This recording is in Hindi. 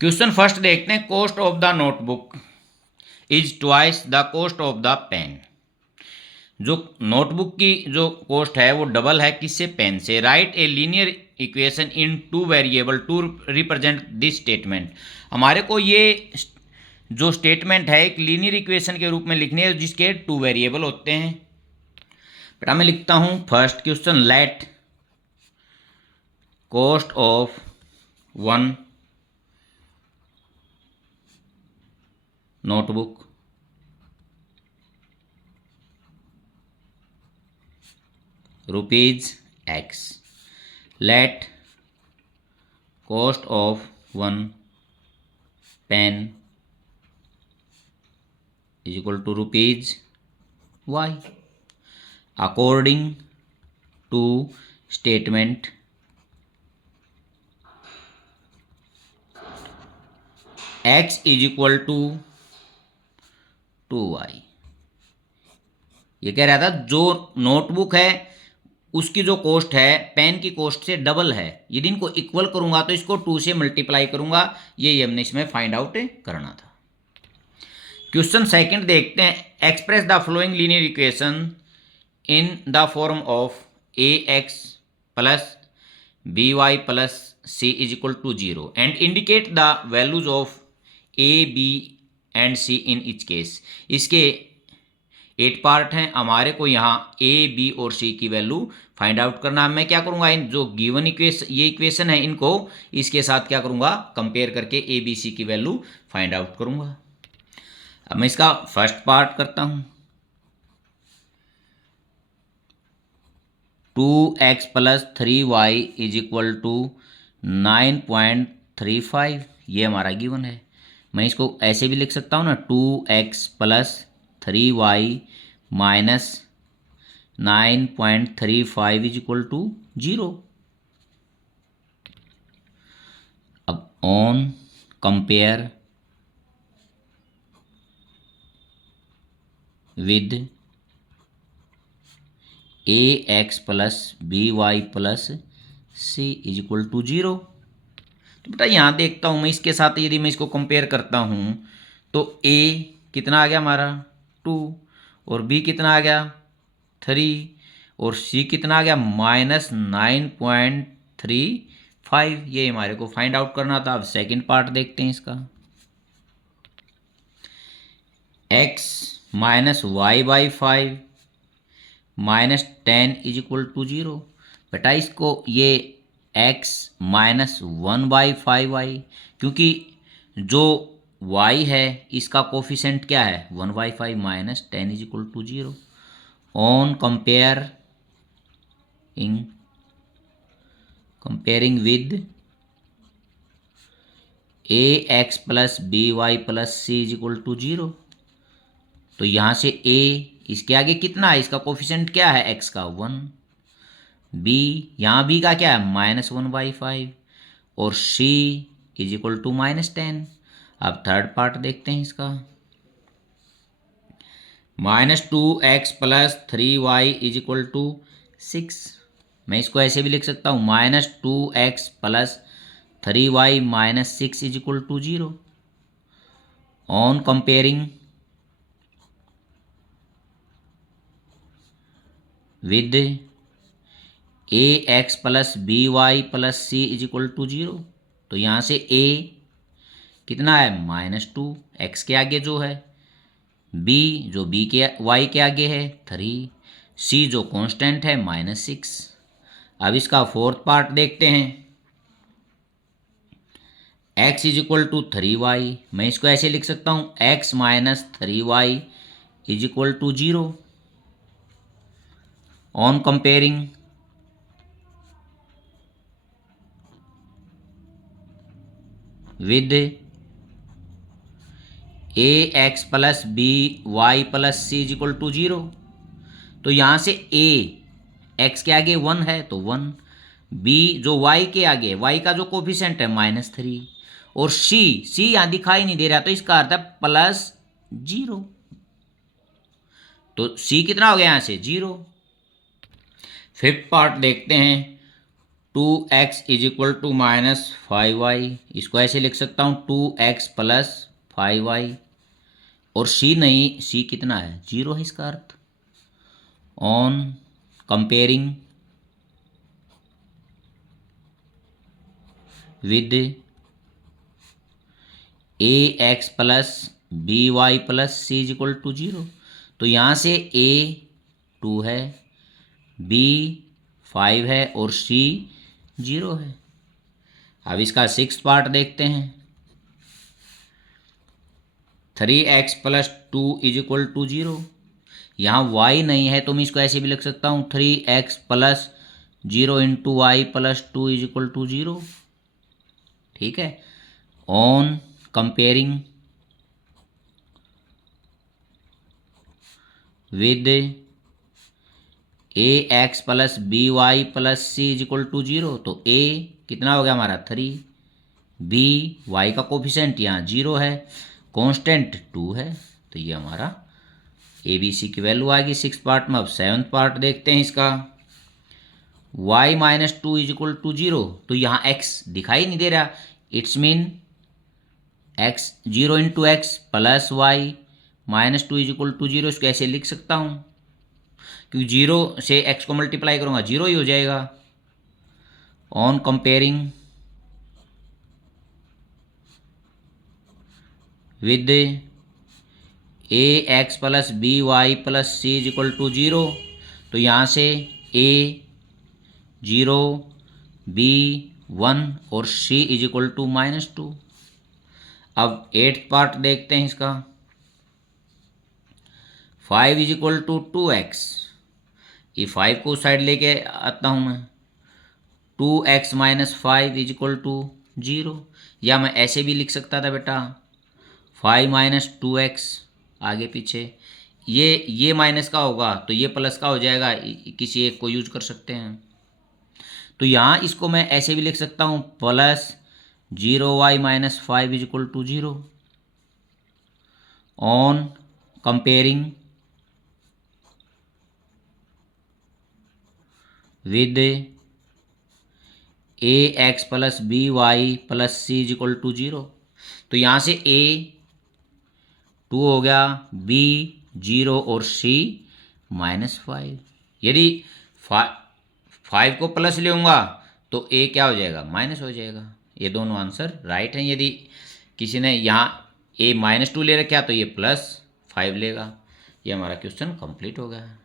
क्वेश्चन फर्स्ट देखते हैं। Cost of the notebook is twice the cost of the pen. जो नोटबुक की जो कॉस्ट है वो डबल है किससे? पेन से। Write a linear equation in two variable to represent this statement. हमारे को ये जो स्टेटमेंट है एक लीनियर इक्वेशन के रूप में लिखनी है जिसके टू वेरिएबल होते हैं। बेटा मैं लिखता हूँ first question, let cost of one notebook rupees X. Let cost of one pen is equal to rupees Y according to statement X is equal to Y. ये कह रहा था जो नोटबुक है उसकी जो कॉस्ट है पेन की कॉस्ट से डबल है। यदि इनको इक्वल करूंगा तो इसको 2 से मल्टीप्लाई करूंगा। ये हमने इसमें फाइंड आउट करना था। क्वेश्चन सेकंड देखते हैं। Express the flowing linear equation in the form of A X plus B Y plus C is equal to 0 and indicate the values of A B and C in each case. इसके 8 पार्ट हैं। हमारे को यहाँ ए बी और सी की वैल्यू फाइंड आउट करना है। मैं क्या करूँगा, इन जो गिवन इक्वेशन ये इक्वेशन है इनको इसके साथ क्या करूँगा, कंपेयर करके ए बी सी की वैल्यू फाइंड आउट करूँगा। अब मैं इसका फर्स्ट पार्ट करता हूँ। 2x plus 3y is equal to 9.35, ये हमारा गिवन है। मैं इसको ऐसे भी लिख सकता हूँ ना, 2x plus 3y minus 9.35 is equal to 0। अब on compare with A X plus B Y plus C is equal to 0। तो बेटा यहाँ देखता हूँ मैं इसके साथ, यदि मैं इसको कंपेयर करता हूँ तो ए कितना आ गया हमारा 2 और बी कितना आ गया 3 और सी कितना आ गया -9.35। ये हमारे को फाइंड आउट करना था। अब सेकंड पार्ट देखते हैं इसका। x minus Y by 5 minus 10 is equal to 0। बेटा इसको ये x माइनस 1/5y, क्योंकि जो y है इसका कोफिशेंट क्या है 1/5 minus 10 is equal to 0। On comparing with A X plus B Y plus C is equal to 0। तो यहाँ से a इसके आगे कितना है, इसका कोफिशेंट क्या है x का 1, b यहाँ b का क्या है -1/5 और c इज इक्वल टू -10। अब थर्ड पार्ट देखते हैं इसका। -2x plus 3y is equal to 6। मैं इसको ऐसे भी लिख सकता हूँ -2x plus 3y minus 6 is equal to 0। On comparing with A X plus B Y plus C is equal to 0। तो यहाँ से a कितना है -2 x के आगे जो है, b जो b के y के आगे है 3, c जो कांस्टेंट है -6। अब इसका फोर्थ पार्ट देखते हैं। x is equal to 3y, मैं इसको ऐसे लिख सकता हूँ x minus 3y is equal to 0। On comparing with A X plus B Y plus C is equal to 0। तो यहाँ से a x के आगे 1 है तो 1, b जो y के आगे y का जो कोफिशेंट है -3 और c यहाँ दिखाई नहीं दे रहा तो इसका अर्थ है +0। तो c कितना हो गया यहाँ से 0। फिफ्थ पार्ट देखते हैं। 2x is equal to -5y, इसको ऐसे लिख सकता हूँ 2x प्लस 5y, और c नहीं, c कितना है, 0 है इसका अर्थ। On comparing with ax plus by plus c is equal to 0, तो यहाँ से a 2 है, b 5 है और c 0 है। अब इसका 6th पार्ट देखते हैं। 3x plus 2 is equal to 0, यहाँ y नहीं है तो मैं इसको ऐसे भी लिख सकता हूँ 3x plus 0 into Y plus 2 is equal to 0। ठीक है। On comparing with ax plus by plus c is equal to 0, तो a कितना हो गया हमारा 3, b y का कोफिशेंट यहाँ 0 है, कांस्टेंट 2 है, तो ये हमारा ए बी सी की वैल्यू आ गई 6 पार्ट में। अब 7th पार्ट देखते हैं इसका। y minus 2 is equal to 0, तो यहाँ x दिखाई नहीं दे रहा, it's mean x 0 into X plus Y minus 2 is equal to 0, इसको ऐसे लिख सकता हूँ क्योंकि 0 से x को मल्टीप्लाई करूँगा 0 ही हो जाएगा। On comparing with ax plus by plus c is equal to 0, तो यहाँ से a 0, b 1 और c इज इक्वल टू -2। अब 8th पार्ट देखते हैं इसका। 5 इज इक्वल टू 2x, ये 5 को साइड लेके आता हूँ मैं, 2x minus 5 is equal to 0, या मैं ऐसे भी लिख सकता था बेटा 5 माइनस 2x, आगे पीछे ये माइनस का होगा तो ये प्लस का हो जाएगा, किसी एक को यूज कर सकते हैं। तो यहाँ इसको मैं ऐसे भी लिख सकता हूँ plus 0y minus 5 is equal to 0। On comparing with ax plus by plus c is equal to 0, तो यहाँ से a 2 हो गया, b 0 और c -5। यदि 5 को प्लस लूँगा तो a क्या हो जाएगा, माइनस हो जाएगा। ये दोनों आंसर राइट हैं। यदि किसी ने यहाँ a -2 ले रखा तो ये +5 लेगा। ये हमारा क्वेश्चन कंप्लीट हो गया है।